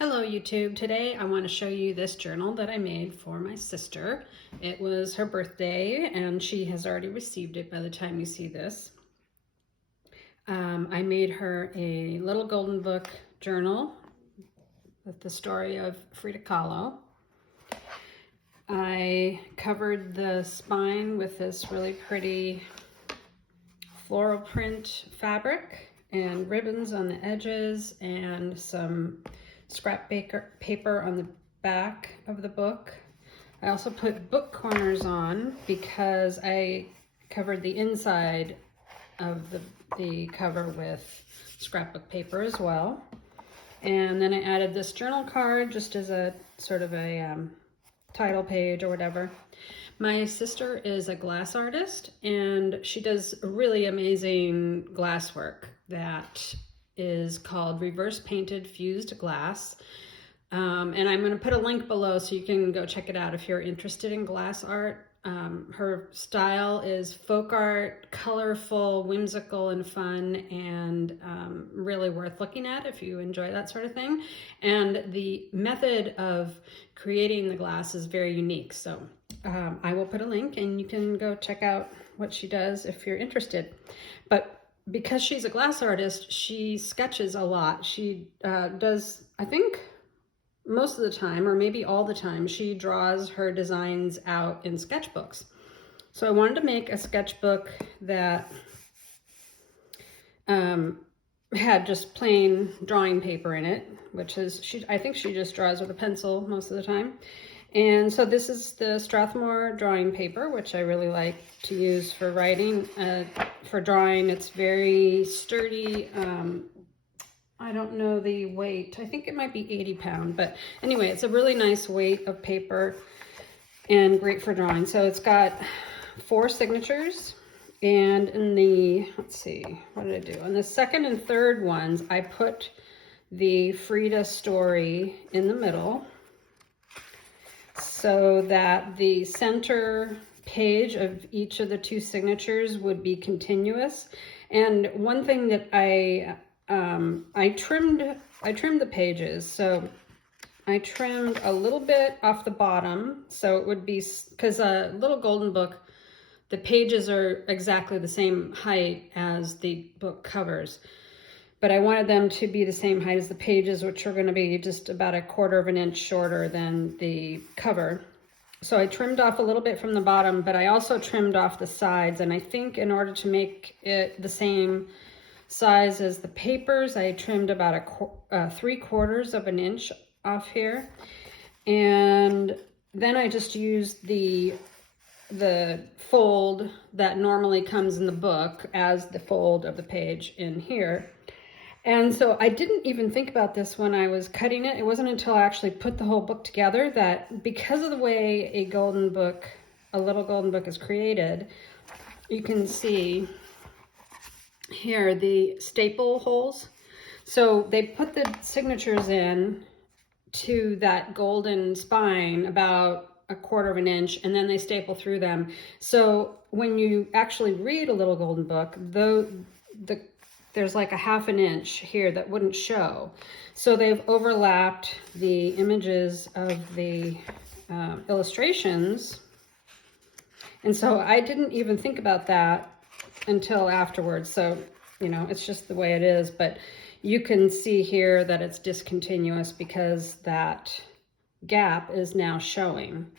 Hello YouTube. Today I want to show you this journal that I made for my sister. It was her birthday and she has already received it by the time you see this. I made her a little golden book journal with the story of Frida Kahlo. I covered the spine with this really pretty floral print fabric and ribbons on the edges and some scrap paper on the back of the book. I also put book corners on because I covered the inside of the cover with scrapbook paper as well. And then I added this journal card just as a sort of a title page or whatever. My sister is a glass artist and she does really amazing glass work that is called reverse painted fused glass. And I'm going to put a link below so you can go check it out if you're interested in glass art. Her style is folk art, colorful, whimsical, and fun, and really worth looking at if you enjoy that sort of thing. And the method of creating the glass is very unique. So I will put a link and you can go check out what she does if you're interested. But because she's a glass artist, she sketches a lot. She does, I think, most of the time, or maybe all the time, she draws her designs out in sketchbooks. So I wanted to make a sketchbook that had just plain drawing paper in it, which is, I think she just draws with a pencil most of the time. And so this is the Strathmore drawing paper, which I really like to use for writing. For drawing, it's very sturdy. I don't know the weight. I think it might be 80 pounds, but anyway, it's a really nice weight of paper and great for drawing. So it's got 4 signatures, and in the, let's see, what did I do? On the second and third ones, I put the Frida story in the middle so that the center page of each of the 2 signatures would be continuous. And one thing that I trimmed the pages. So I trimmed a little bit off the bottom. So it would be, because a little golden book, the pages are exactly the same height as the book covers. But I wanted them to be the same height as the pages, which are going to be just about 1/4 of an inch shorter than the cover. So I trimmed off a little bit from the bottom, but I also trimmed off the sides. And I think in order to make it the same size as the papers, I trimmed about 3/4 of an inch off here. And then I just used the fold that normally comes in the book as the fold of the page in here. And so I didn't even think about this when I was cutting it. It wasn't until I actually put the whole book together that, because of the way a little golden book is created, you can see here the staple holes. So they put the signatures in to that golden spine about 1/4 of an inch, and then they staple through them. So when you actually read a little golden book, there's like 1/2 an inch here that wouldn't show. So they've overlapped the images of the illustrations. And so I didn't even think about that until afterwards. So, you know, it's just the way it is. But you can see here that it's discontinuous because that gap is now showing.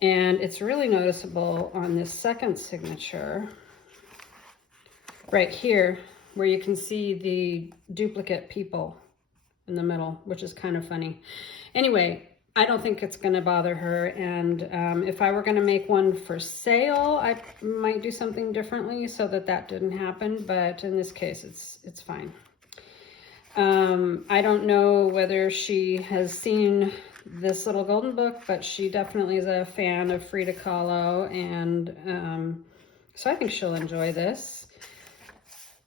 And it's really noticeable on this second signature right here, where you can see the duplicate people in the middle, which is kind of funny. Anyway, I don't think it's going to bother her. And if I were going to make one for sale, I might do something differently so that didn't happen. But in this case, it's fine. I don't know whether she has seen this little golden book, but she definitely is a fan of Frida Kahlo. And so I think she'll enjoy this.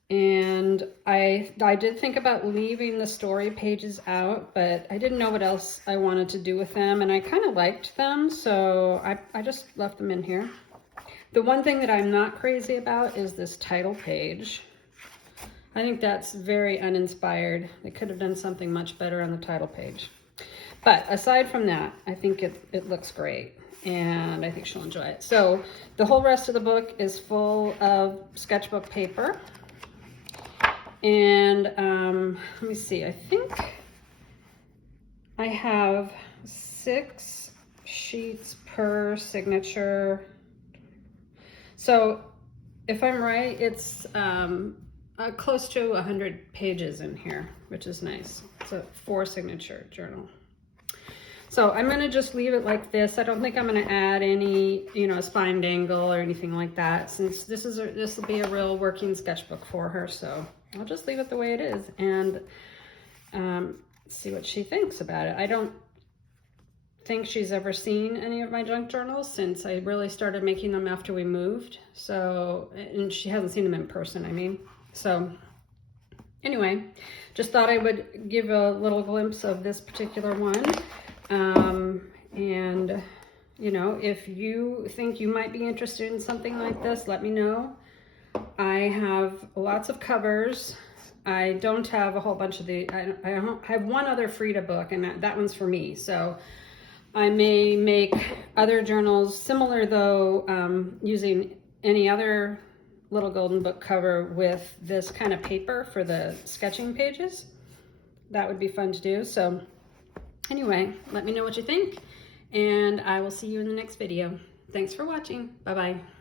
And I did think about leaving the story pages out, but I didn't know what else I wanted to do with them, and I kind of liked them, so I just left them in here. The one thing that I'm not crazy about is this title page. I think that's very uninspired. They could have done something much better on the title page. But aside from that, I think it looks great, and I think she'll enjoy it. So the whole rest of the book is full of sketchbook paper. And let me see, I think I have 6 sheets per signature. So if I'm right, it's close to 100 pages in here, which is nice. It's a 4 signature journal. So I'm going to just leave it like this. I don't think I'm going to add any, you know, spine dangle or anything like that, since this will be a real working sketchbook for her. So I'll just leave it the way it is and see what she thinks about it. I don't think she's ever seen any of my junk journals since I really started making them after we moved. So, and she hasn't seen them in person, I mean. So anyway, just thought I would give a little glimpse of this particular one. And you know, if you think you might be interested in something like this, let me know. I have lots of covers. I don't have a whole bunch of the, I have one other Frida book, and that one's for me. So I may make other journals similar though, using any other little golden book cover with this kind of paper for the sketching pages. That would be fun to do. So anyway, let me know what you think, and I will see you in the next video. Thanks for watching. Bye-bye.